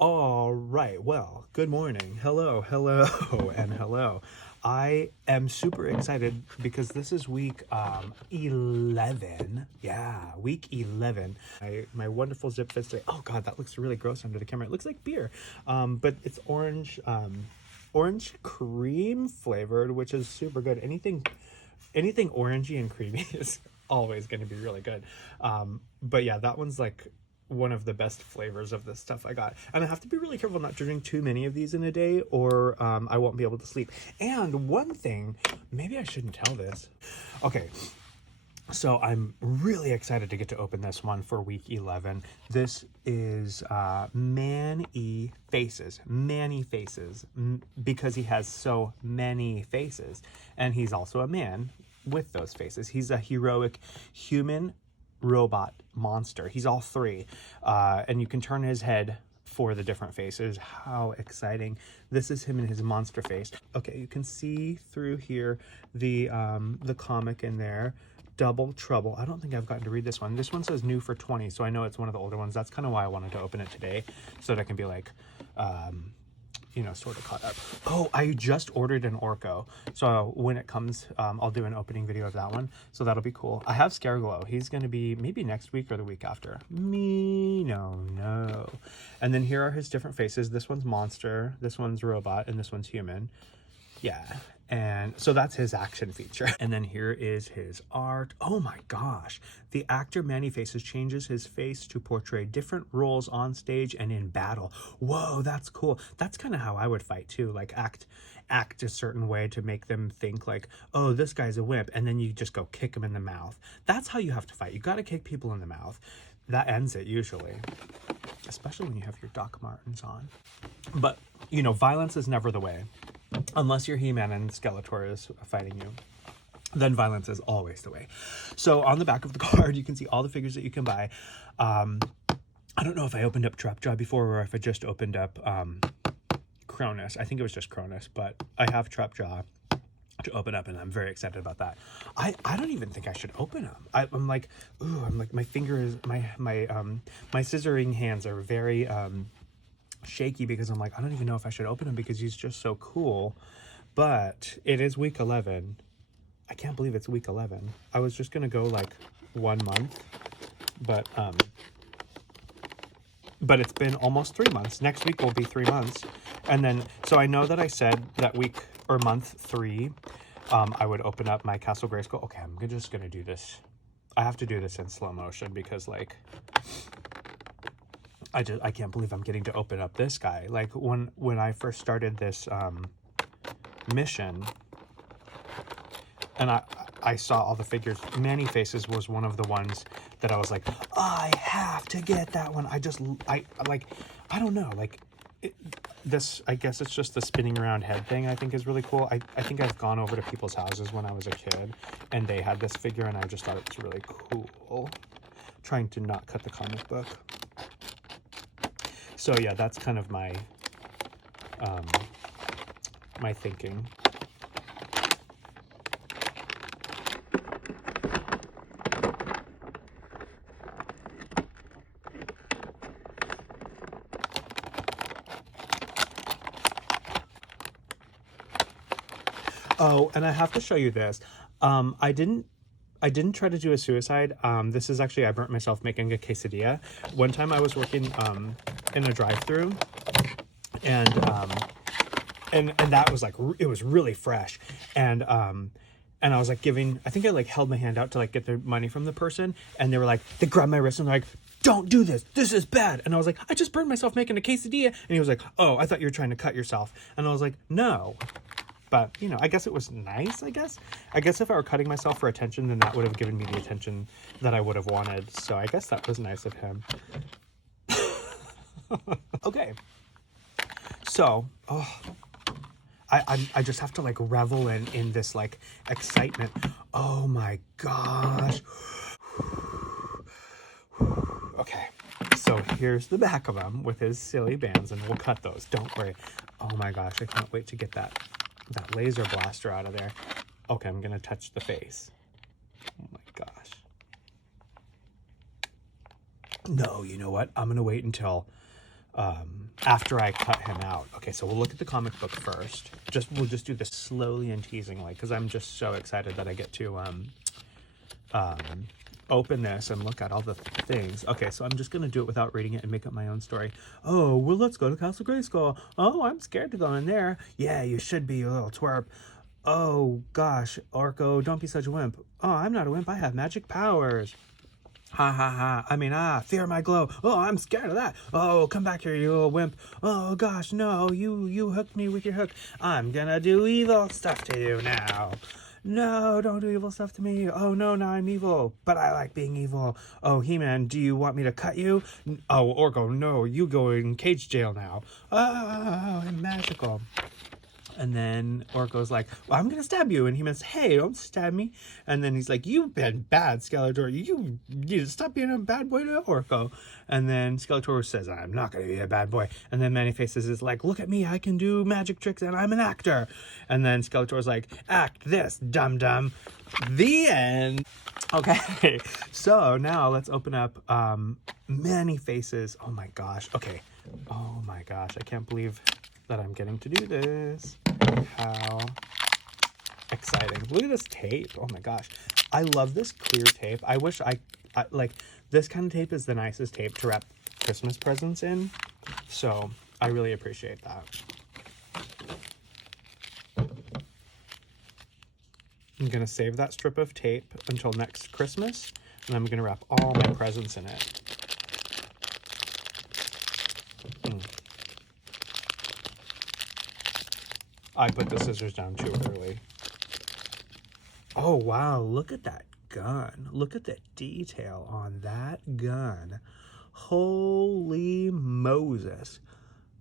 All right, well, good morning. Hello, hello, and hello. I am super excited because this is week 11. Yeah, week 11. My wonderful zip fits today. Oh God, that looks really gross under the camera. It looks like beer, but it's orange cream flavored, which is super good. Anything orangey and creamy is always going to be really good. But yeah, that one's like one of the best flavors of this stuff I got. And I have to be really careful not to drink too many of these in a day, or I won't be able to sleep. And one thing, maybe I shouldn't tell this. Okay, so I'm really excited to get to open this one for week 11. This is Manny Faces. Manny Faces, because he has so many faces. And he's also a man with those faces. He's a heroic human robot monster. He's all three, and you can turn his head for the different faces. How exciting. This is him in his monster face. Okay, you can see through here the comic in there. Double Trouble. I don't think I've gotten to read this one. This one says new for 20, so I know it's one of the older ones. That's kind of why I wanted to open it today, so that I can be like you know, sort of caught up. Oh, I just ordered an Orco. So when it comes, I'll do an opening video of that one. So that'll be cool. I have Scareglow. He's going to be maybe next week or the week after. No. And then here are his different faces. This one's monster, this one's robot, and this one's human. Yeah. And so that's his action feature. And then here is his art. Oh my gosh. The actor Manny Faces changes his face to portray different roles on stage and in battle. Whoa, that's cool. That's kind of how I would fight too. Like act a certain way to make them think like, oh, this guy's a wimp. And then you just go kick him in the mouth. That's how you have to fight. You got to kick people in the mouth. That ends it usually. Especially when you have your Doc Martens on. But, you know, violence is never the way. Unless you're He-Man and Skeletor is fighting you, then violence is always the way. So on the back of the card, you can see all the figures that you can buy. I don't know if I opened up Trapjaw before or if I just opened up Cronus. I think it was just Cronus, but I have Trapjaw to open up, and I'm very excited about that. I don't even think I should open them. I'm like, ooh, I'm like, my fingers, my scissoring hands are very shaky because I'm like, I don't even know if I should open him because he's just so cool. But it is week 11. I can't believe it's week 11. I was just gonna go like 1 month, but it's been almost 3 months. Next week will be 3 months. And then, so I know that I said that week or month 3, I would open up my Castle Grayskull. Okay, I'm just gonna do this. I have to do this in slow motion because like, I can't believe I'm getting to open up this guy. Like when I first started this mission, and I saw all the figures, Manny Faces was one of the ones that I was like, I have to get that one. I don't know, like I guess it's just the spinning around head thing I think is really cool. I think I've gone over to people's houses when I was a kid and they had this figure and I just thought it was really cool. Trying to not cut the comic book. So yeah, that's kind of my my thinking. Oh, and I have to show you this. I didn't try to do a suicide. This is actually, I burnt myself making a quesadilla. One time I was working in a drive-thru, and that was like, it was really fresh. And I was like I think I like held my hand out to like get the money from the person, and they were like, they grabbed my wrist and they're like, don't do this. This is bad. And I was like, I just burned myself making a quesadilla. And he was like, oh, I thought you were trying to cut yourself. And I was like, no. But, you know, I guess it was nice, I guess if I were cutting myself for attention, then that would have given me the attention that I would have wanted. So I guess that was nice of him. Okay. So, I just have to like revel in this like excitement. Oh my gosh. Okay. So here's the back of him with his silly bands, and we'll cut those. Don't worry. Oh my gosh, I can't wait to get that laser blaster out of there. Okay, I'm gonna touch the face. Oh my gosh. No, you know what? I'm gonna wait until after I cut him out. Okay, so we'll look at the comic book first. We'll just do this slowly and teasingly because I'm just so excited that I get to open this and look at all the things. Okay, so I'm just gonna do it without reading it and make up my own story. Oh, well, let's go to Castle Grayskull. Oh, I'm scared to go in there. Yeah, you should be, you little twerp. Oh gosh, Orko, don't be such a wimp. Oh, I'm not a wimp, I have magic powers. Ha ha ha. I mean, fear my glow. Oh, I'm scared of that. Oh, come back here, you little wimp. Oh gosh, no, you hooked me with your hook. I'm gonna do evil stuff to you now. No, don't do evil stuff to me. Oh no, now I'm evil, but I like being evil. Oh, He-Man, do you want me to cut you? Oh, Orko, no, you go in cage jail now. Oh, I'm magical. And then Orko's like, well, I'm gonna stab you. And he says, hey, don't stab me. And then he's like, you've been bad, Skeletor. You need to stop being a bad boy to Orko. And then Skeletor says, I'm not gonna be a bad boy. And then Many-Faces is like, look at me, I can do magic tricks and I'm an actor. And then Skeletor's like, act this, dum-dum. The end. Okay, so now let's open up Many-Faces. Oh my gosh. Okay. Oh my gosh, I can't believe that I'm getting to do this. How exciting. Look at this tape. Oh my gosh. I love this clear tape. I wish I like this kind of tape is the nicest tape to wrap Christmas presents in. So I really appreciate that. I'm going to save that strip of tape until next Christmas, and I'm going to wrap all my presents in it. I put the scissors down too early. Oh, wow. Look at that gun. Look at the detail on that gun. Holy Moses.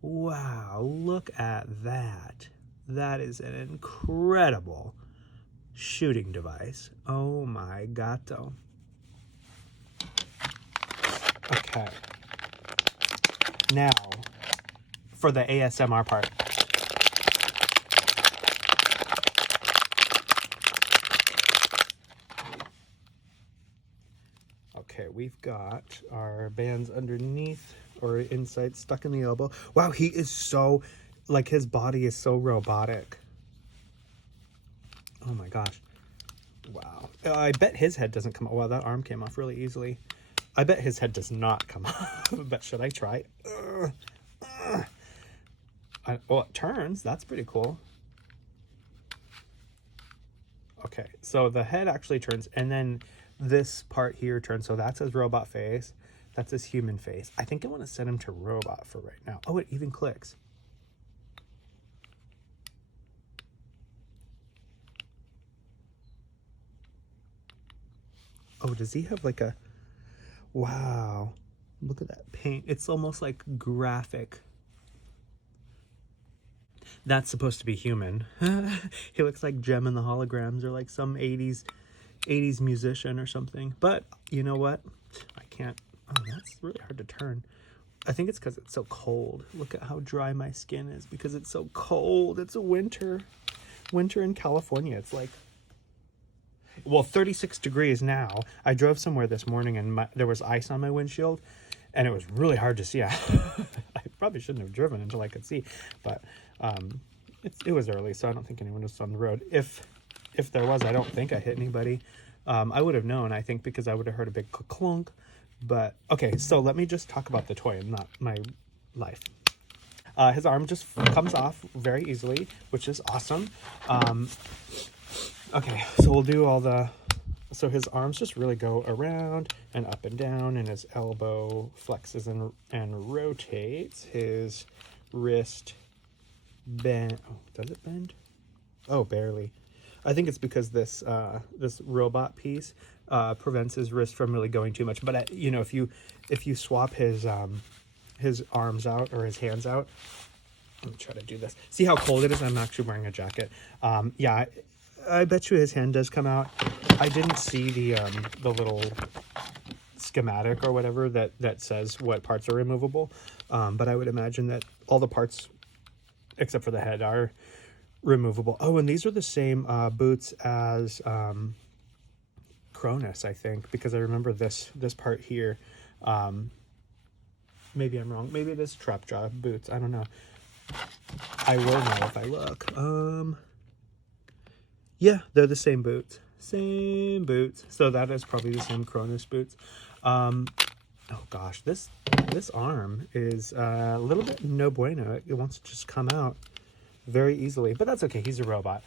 Wow. Look at that. That is an incredible shooting device. Oh, my gato. Okay. Now, for the ASMR part. Okay, we've got our bands underneath or inside stuck in the elbow. Wow, he is so, like his body is so robotic. Oh my gosh. Wow. I bet his head doesn't come off. Wow, that arm came off really easily. I bet his head does not come off. But should I try? Well, it turns. That's pretty cool. Okay, so the head actually turns, and then this part here turns. So that's his robot face. That's his human face. I think I want to set him to robot for right now. Oh, it even clicks. Oh, does he have like a... Wow. Look at that paint. It's almost like graphic. That's supposed to be human. He looks like Gem and the Holograms or like some 80s musician or something. But you know what? I can't... Oh, that's really hard to turn. I think it's because it's so cold. Look at how dry my skin is because it's so cold. It's a winter. Winter in California. It's like... Well, 36 degrees now. I drove somewhere this morning and there was ice on my windshield and it was really hard to see. I probably shouldn't have driven until I could see, but it was early, so I don't think anyone was on the road. If there was, I don't think I hit anybody. I would have known, I think, because I would have heard a big clunk. But okay, so let me just talk about the toy and not my life. His arm just comes off very easily, which is awesome. Okay, so we'll do all the... So his arms just really go around and up and down, and his elbow flexes and rotates. His wrist bend... Oh, does it bend? Oh, barely. I think it's because this this robot piece prevents his wrist from really going too much. But you know, if you swap his arms out or his hands out, let me try to do this. See how cold it is? I'm actually wearing a jacket. Yeah. I bet you his hand does come out. I didn't see the little schematic or whatever that says what parts are removable, but I would imagine that all the parts except for the head are removable. Oh, and these are the same boots as Cronus, I think, because I remember this part here Maybe I'm wrong. Maybe it is trap jaw boots. I don't know. I will know if I look. Yeah, they're the same boots. Same boots. So that is probably the same Cronus boots. Oh gosh, this arm is a little bit no bueno. It wants to just come out very easily, but that's okay. He's a robot.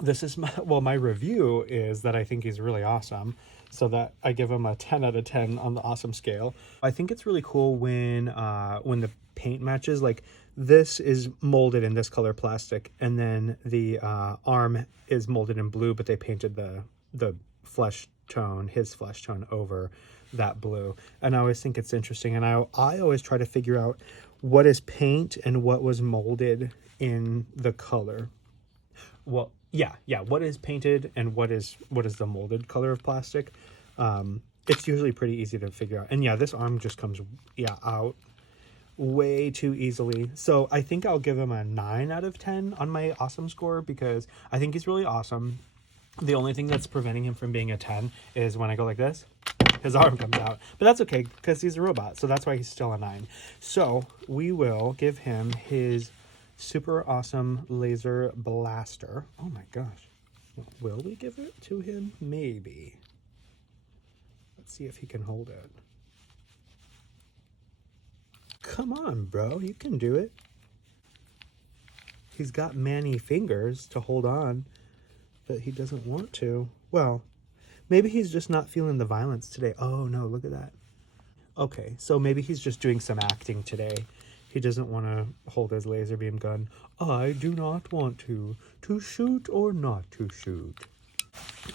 This is my review is that I think he's really awesome. So that I give him a 10 out of 10 on the awesome scale. I think it's really cool when the paint matches. Like this is molded in this color plastic, and then the arm is molded in blue, but they painted the flesh tone, his flesh tone, over that blue. And I always think it's interesting, and I always try to figure out what is paint and what was molded in the color. Well, yeah, what is painted and what is the molded color of plastic. It's usually pretty easy to figure out. And yeah, this arm just comes out way too easily. So I think I'll give him a 9 out of 10 on my awesome score, because I think he's really awesome. The only thing that's preventing him from being a 10 is when I go like this, his arm comes out. But that's okay, because he's a robot, so that's why he's still a 9. So we will give him his super awesome laser blaster. Oh my gosh. Will we give it to him? Maybe. Let's see if he can hold it. Come on, bro. You can do it. He's got many fingers to hold on, but he doesn't want to. Well, maybe he's just not feeling the violence today. Oh no, look at that. Okay, so maybe he's just doing some acting today. He doesn't want to hold his laser beam gun. I do not want to shoot or not to shoot.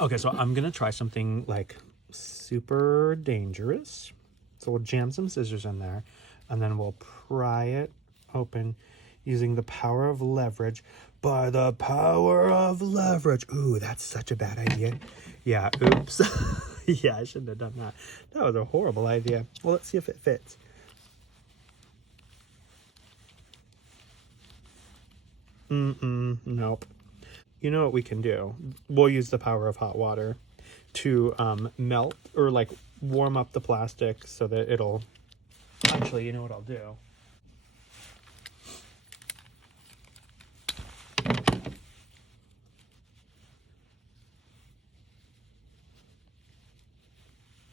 Okay, so I'm going to try something like super dangerous. So we'll jam some scissors in there, and then we'll pry it open using the power of leverage. By the power of leverage. Ooh, that's such a bad idea. Yeah, oops. Yeah, I shouldn't have done that. That was a horrible idea. Well, let's see if it fits. Nope. You know what we can do? We'll use the power of hot water to melt or like warm up the plastic so that it'll... Actually, you know what I'll do?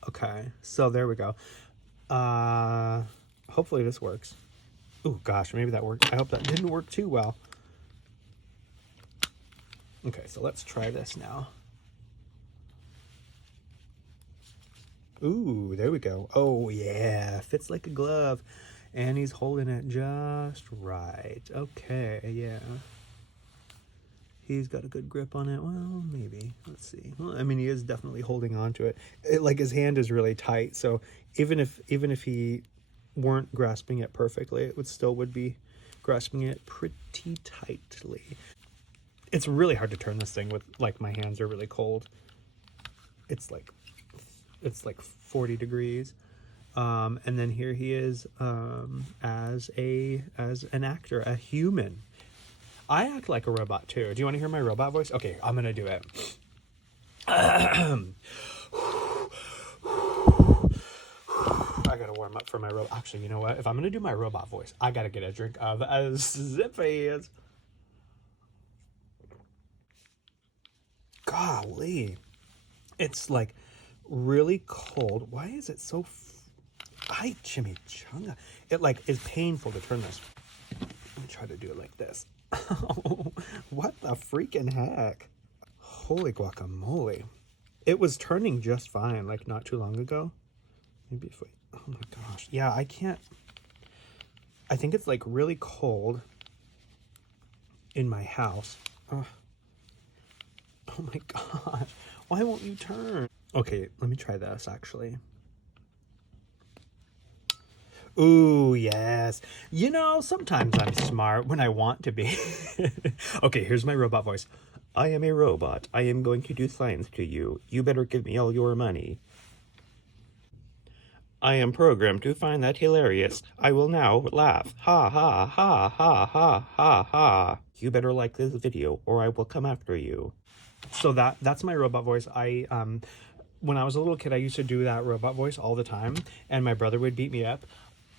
Okay, so there we go. Hopefully this works. Oh gosh, maybe that worked. I hope that didn't work too well. Okay, so let's try this now. Ooh, there we go. Oh yeah, fits like a glove. And he's holding it just right. Okay, yeah. He's got a good grip on it. Well, maybe. Let's see. Well, I mean, he is definitely holding on to it. Like his hand is really tight, so even if he weren't grasping it perfectly, it would be grasping it pretty tightly. It's really hard to turn this thing with, like, my hands are really cold. It's like 40 degrees. And then here he is as an actor, a human. I act like a robot too. Do you want to hear my robot voice? Okay, I'm gonna do it. I gotta warm up for my robot. Actually, you know what? If I'm gonna do my robot voice, I gotta get a drink of a Zippy. Golly, it's like really cold. Why is it so? Ay, chimichanga. It like is painful to turn this. Let me try to do it like this. What the freaking heck? Holy guacamole. It was turning just fine like not too long ago. Maybe if we... Oh my gosh. Yeah, I can't... I think it's like really cold in my house. Oh my gosh. Why won't you turn? Okay, let me try this actually. Ooh, yes. You know, sometimes I'm smart when I want to be. Okay, here's my robot voice. I am a robot. I am going to do science to you. You better give me all your money. I am programmed to find that hilarious. I will now laugh. Ha ha ha ha ha ha ha. You better like this video or I will come after you. So that's my robot voice. when I was a little kid, I used to do that robot voice all the time, and my brother would beat me up.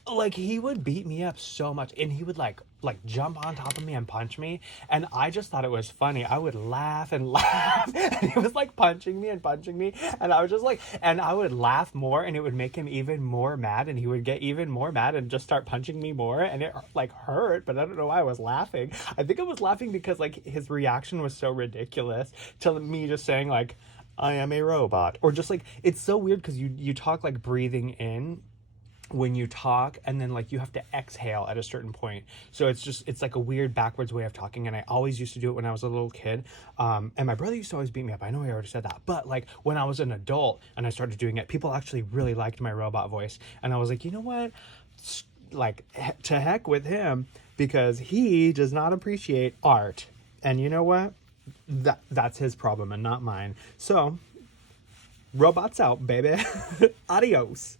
Like, he would beat me up so much, and he would like jump on top of me and punch me, and I just thought it was funny. I would laugh and laugh, and he was like punching me, and I was just like, and I would laugh more, and it would make him even more mad, and he would get even more mad and just start punching me more, and it like hurt, but I don't know why I was laughing. I think I was laughing because like his reaction was so ridiculous to me just saying like, I am a robot, or just like, it's so weird because you talk like breathing in when you talk, and then like you have to exhale at a certain point, so it's like a weird backwards way of talking, and I always used to do it when I was a little kid, and my brother used to always beat me up. I know I already said that, but like when I was an adult and I started doing it, people actually really liked my robot voice, and I was like, you know what, like to heck with him, because he does not appreciate art, and you know what, that's his problem and not mine. So robots out, baby. Adios.